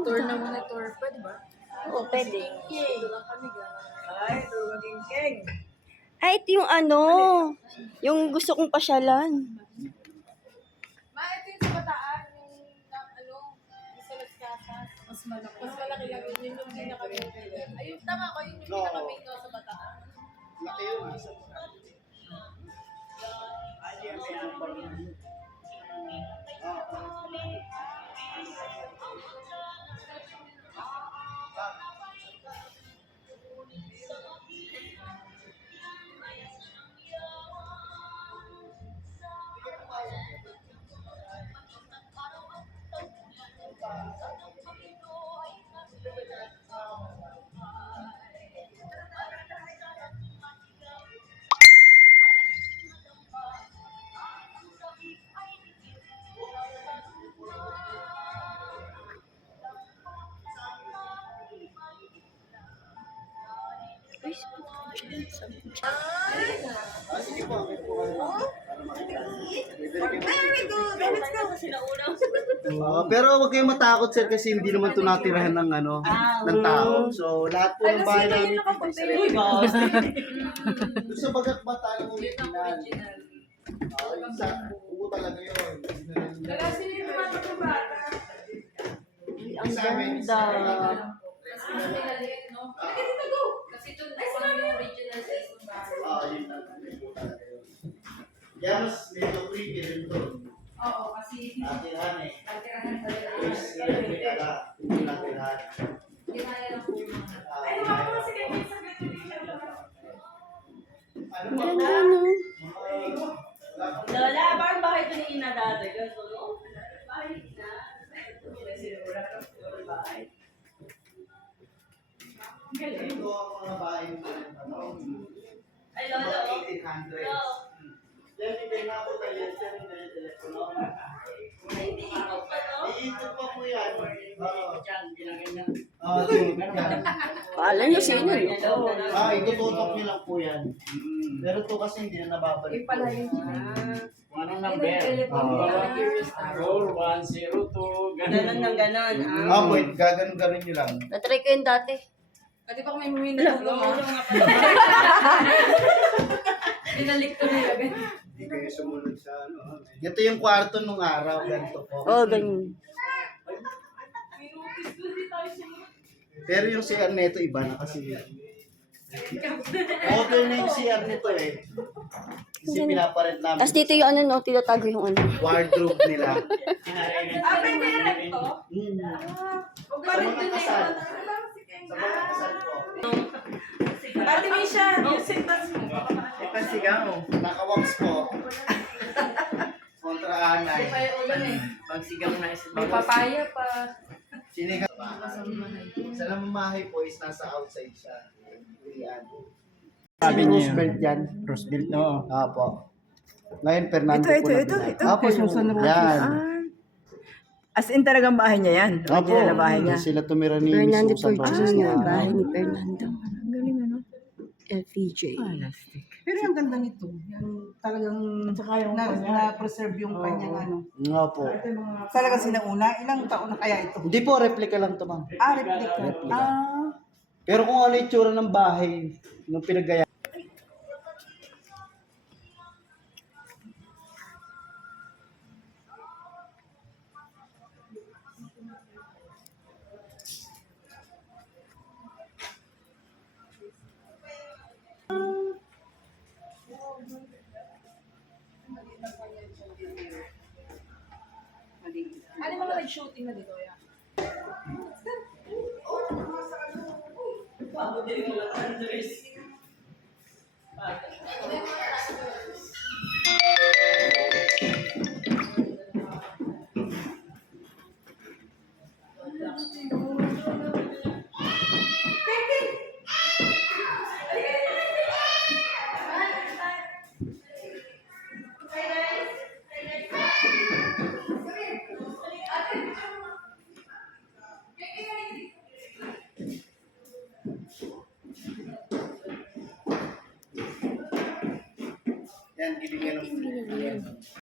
Tour na muna tour pa, di ba? Oo, pwede. Dito lang kami, Ay, turuging king. Ay, ito yung yung gusto kong pasyalan. Ma, ito yung sa Bataan, yung sa Las Casas. Mas malaki lang yun. Yun yung pinaka-main. Ayun, tama ko, yun yung pinaka-main sa Bataan. Laki yun, nasa. Sige po, okay po kayo. Very good. Let's go. Pero huwag kayong matakot sir kasi hindi naman ito natirahan ng ng tao. So lahat po ng bahay namin doon sa Bagakbatan ng original. Isa, buo talaga yun. Kaya sila yung mga bata. Ang ganda. Kasi ito yung original sa isang bahay. Yun lang. Kaya mas medyo creepy rin doon. Oo, kasi Natirahan eh. alterahan talaga. Please, may ala. Hindi natirahan. Ginaya lang po yung mga. Ay, naman kasi kayo sa graduation. Ano Ang ba? ganda, no? Lola, parang bahay ito ni Ina dati. Ganito, no? Bahay ni Ina. Kasi wala ka ng bahay. Ito ang mga bahay mo. Ay, Lola, Mga oh. 1800s. Then, hindi na ako tayo. Sir, hindi na telepono. Ay, hindi ikaw pa, no? Iikot pa po yan. Paalam nyo sino, no? Itututok nyo lang po yan. Pero ito kasi hindi na nababalik. Pala yun. Anong number? Curious na. 4102. Ganon ng ganon. Wait, gaganon-ganon nyo lang. Natry ko yun dati. Di ba kung may natulong mo? Binalik ko na yun. Hindi kayo sumunod sa Ito yung kwarto nung araw. Ganito po. Oo, ganyan. Pero yung CR nito iba na kasi. Okay na yung CR nito eh. Kasi pinaparent namin. Tapos dito yung no, tinatago yung Wardrobe nila. Pwede rin to? Sa mga kasal. Sa mga kasal po. Ate Misha, yung sintas mo. Ipasigaw. Nakawax po. Kontra anay. Kaya ulan eh. Pagsigaw na isa. May papaya pa. Sinigang. Sa namamahay po is nasa outside siya. Yan. Sabi niya. Roosevelt yan. Roosevelt, oo. Apo. Ngayon, Fernando po na binay. Apo, yan. As in talagang bahay niya yan. Apo, Original na bahay niya. sila tumira ni Fernando Miss Susan Porcino, Roses. bahay ni Fernando. Ang galing ano? LPJ. Pero yung ganda nito, yung talagang na-preserve yung kanyang ano. Nga po. Talagang sinauna, ilang taon na kaya ito? Hindi po, replica lang ito, ma'am. Replica. Pero kung ano yung tsura ng bahay, nung pinagaya. Ano yung mga nag-shooting na dito? Yeah? Bago din yung Los Angeles. Yan, gibigyan ng